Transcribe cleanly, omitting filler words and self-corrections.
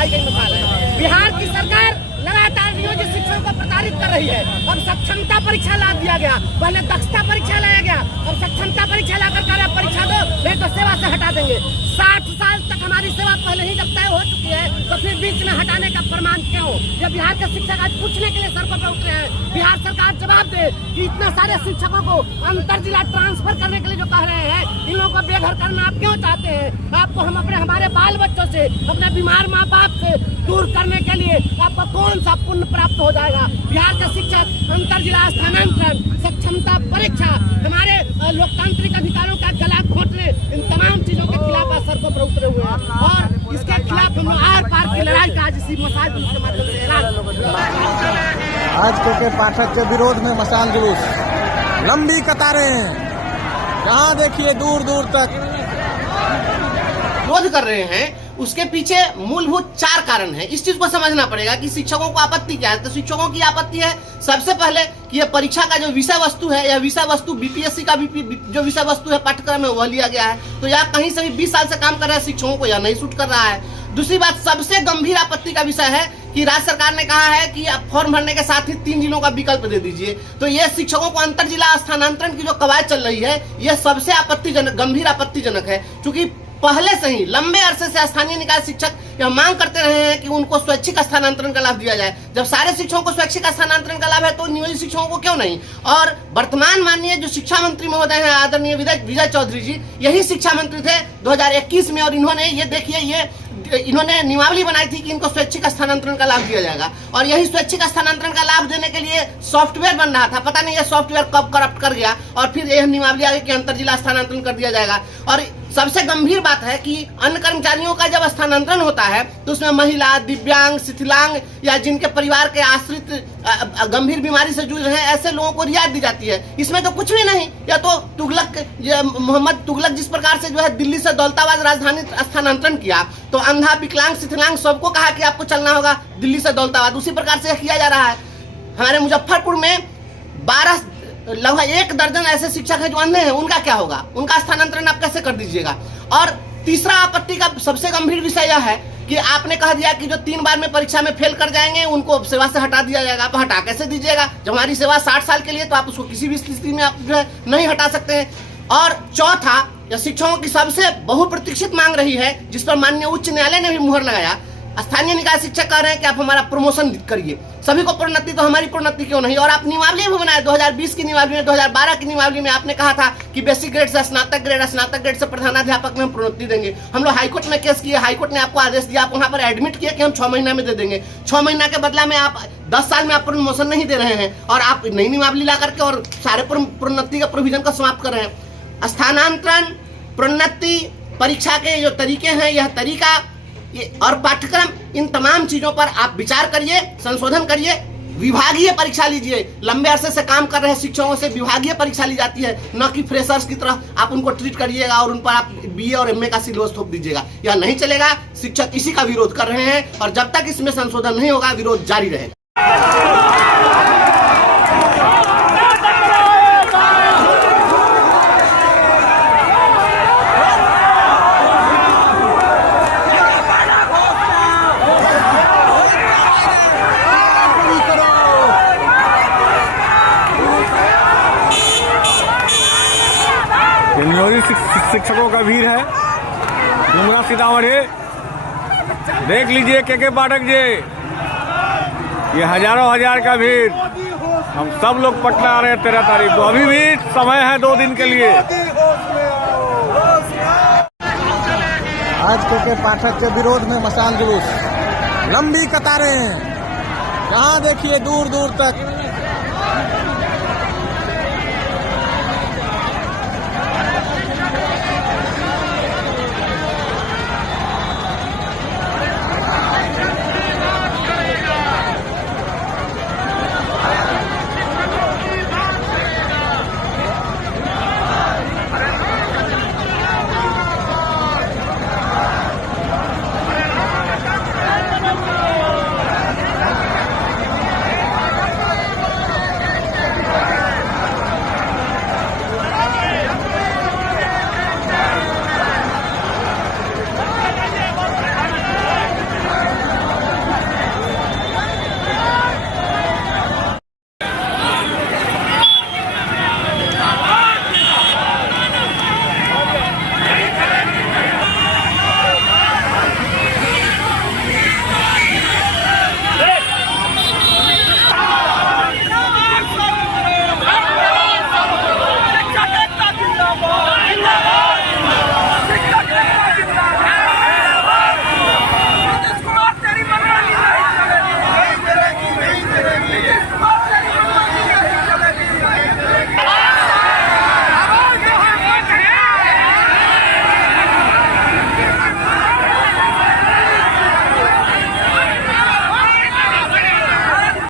जलाई गई मिसाल है। बिहार की सरकार लगातार नियोजित शिक्षकों को प्रताड़ित कर रही है। अब सक्षमता परीक्षा ला दिया गया, पहले दक्षता परीक्षा लाया गया, अब सक्षमता परीक्षा लाकर कह रहे परीक्षा दो नहीं तो सेवा से हटा देंगे। 60 साल तक हमारी सेवा पहले ही जब तय हो चुकी है तो फिर बीच में हटाने का प्रमाण क्यों? ये बिहार के शिक्षक आज पूछने के लिए सड़कों पर उतरे हैं। बिहार सरकार जवाब दे कि इतने सारे शिक्षकों को अंतर जिला ट्रांसफर करने के लिए जो कह रहे हैं, इन लोगों को बेघर करना आप क्यों चाहते हैं? आपको हम हमारे बाल बच्चों से, अपने बीमार माँ बाप से दूर करने के लिए आपको कौन सा पुण्य प्राप्त हो जाएगा? बिहार के शिक्षक अंतर जिला स्थानांतरण, सक्षमता परीक्षा, हमारे लोकतांत्रिक अधिकारों का गला घोंटने, इन तमाम चीजों के खिलाफ आज सड़कों पर उतरे हुए हैं और इसके खिलाफ हम आर पार की लड़ाई का आज इसी मसाल जुलूस के माध्यम से ऐलान। आज के पाठक के विरोध में मसाल जुलूस, लंबी कतारें, जहाँ देखिए दूर दूर तक विरोध कर रहे हैं। उसके पीछे मूलभूत 4 कारण हैं। इस चीज को समझना पड़ेगा कि शिक्षकों को आपत्ति क्या है। तो शिक्षकों की आपत्ति है सबसे पहले कि ये परीक्षा का जो विषय वस्तु है, यह विषय वस्तु बीपीएससी का जो विषय वस्तु है पाठ्यक्रम में वह लिया गया है। तो यह कहीं से भी 20 साल से काम कर रहे शिक्षकों को यह नहीं सूट कर रहा है। दूसरी बात, सबसे गंभीर आपत्ति का विषय है कि राज्य सरकार ने कहा है कि आप फॉर्म भरने के साथ ही 3 दिनों का विकल्प दे दीजिए। तो ये शिक्षकों को अंतर जिला स्थानांतरण की जो कवायद चल रही है, यह सबसे आपत्तिजनक, गंभीर आपत्तिजनक है। क्योंकि पहले से ही लंबे अरसे से स्थानीय निकाय शिक्षक यह मांग करते रहे हैं कि उनको स्वैच्छिक स्थानांतरण का लाभ दिया जाए। जब सारे शिक्षकों को स्वैच्छिक स्थानांतरण का लाभ है तो नियोजित शिक्षकों को क्यों नहीं? और वर्तमान माननीय जो शिक्षा मंत्री महोदय हैं आदरणीय विजय चौधरी जी, यही शिक्षा मंत्री थे 2021 में और इन्होंने ये देखिए इन्होंने नियमावली बनाई थी कि इनको स्वैच्छिक स्थानांतरण का लाभ दिया जाएगा। और यही स्वैच्छिक स्थानांतरण का लाभ देने के लिए सॉफ्टवेयर बन रहा था। पता नहीं यह सॉफ्टवेयर कब करप्ट कर गया और फिर यह नियमावली आ गई कि अंतर जिला स्थानांतरण कर दिया जाएगा। और सबसे गंभीर बात है कि अन्य कर्मचारियों का जब स्थानांतरण होता है तो उसमें महिला, दिव्यांग, शिथिलांग या जिनके परिवार के आश्रित गंभीर बीमारी से जूझ रहे हैं ऐसे लोगों को रियायत दी जाती है। इसमें तो कुछ भी नहीं। या तो मोहम्मद तुगलक जिस प्रकार से जो है दिल्ली से दौलताबाद राजधानी स्थानांतरण किया तो अंधा, विकलांग, शिथिलांग सबको कहा कि आपको चलना होगा दिल्ली से दौलताबाद, उसी प्रकार से किया जा रहा है। हमारे मुजफ्फरपुर में 12 लगभग 1 दर्जन ऐसे शिक्षक हैं जो अंधे हैं, उनका क्या होगा? उनका स्थानांतरण आप कैसे कर दीजिएगा? और तीसरा आपत्ति का सबसे गंभीर विषय यह है कि आपने कह दिया कि जो 3 बार में परीक्षा में फेल कर जाएंगे उनको सेवा से हटा दिया जाएगा। आप हटा कैसे दीजिएगा? जब हमारी सेवा 60 साल के लिए तो आप उसको किसी भी स्थिति में आप जो है नहीं हटा सकते हैं। और चौथा, यह शिक्षकों की सबसे बहुप्रतीक्षित मांग रही है जिस पर माननीय उच्च न्यायालय ने भी मुहर लगाया। स्थानीय निकाय शिक्षक कह रहे हैं कि आप हमारा प्रमोशन करिए, सभी को प्रोन्नति, तो हमारी प्रोन्नति क्यों नहीं? और आप नियमावली भी बनाए 2020 की नियमावली में, 2012 की नियमावली में आपने कहा था कि बेसिक ग्रेड से स्नातक ग्रेड से प्रधानाध्यापक में हम प्रोन्नति देंगे। हम लोग हाईकोर्ट में केस किए, हाईकोर्ट ने आपको आदेश दिया, आप वहां पर एडमिट किए कि हम 6 महीना में दे देंगे। 6 महीना के बदला में आप 10 साल में आप प्रमोशन नहीं दे रहे हैं और आप नई नियमावली ला करके और सारे प्रोन्नति का प्रोविजन को समाप्त कर रहे हैं। स्थानांतरण, प्रोन्नति, परीक्षा के जो तरीके हैं, यह तरीका और पाठ्यक्रम, इन तमाम चीजों पर आप विचार करिए, संशोधन करिए, विभागीय परीक्षा लीजिए। लंबे अरसे से काम कर रहे शिक्षकों से विभागीय परीक्षा ली जाती है, न कि फ्रेशर्स की तरह आप उनको ट्रीट करिएगा और उन पर आप बीए और एमए का सिलेबस थोप दीजिएगा। यह नहीं चलेगा। शिक्षक इसी का विरोध कर रहे हैं और जब तक इसमें संशोधन नहीं होगा विरोध जारी रहेगा। नियोजित शिक्षकों का भीड़ है डुमरा सीतामढ़ी। देख लीजिए के पाठक जी, ये हजारों हजार का भीड़। हम सब लोग पटना आ रहे हैं 13 तारीख को, अभी भी समय है 2 दिन के लिए। आज के पाठक के विरोध में मसाल जुलूस, लंबी कतारें, जहाँ देखिए दूर दूर तक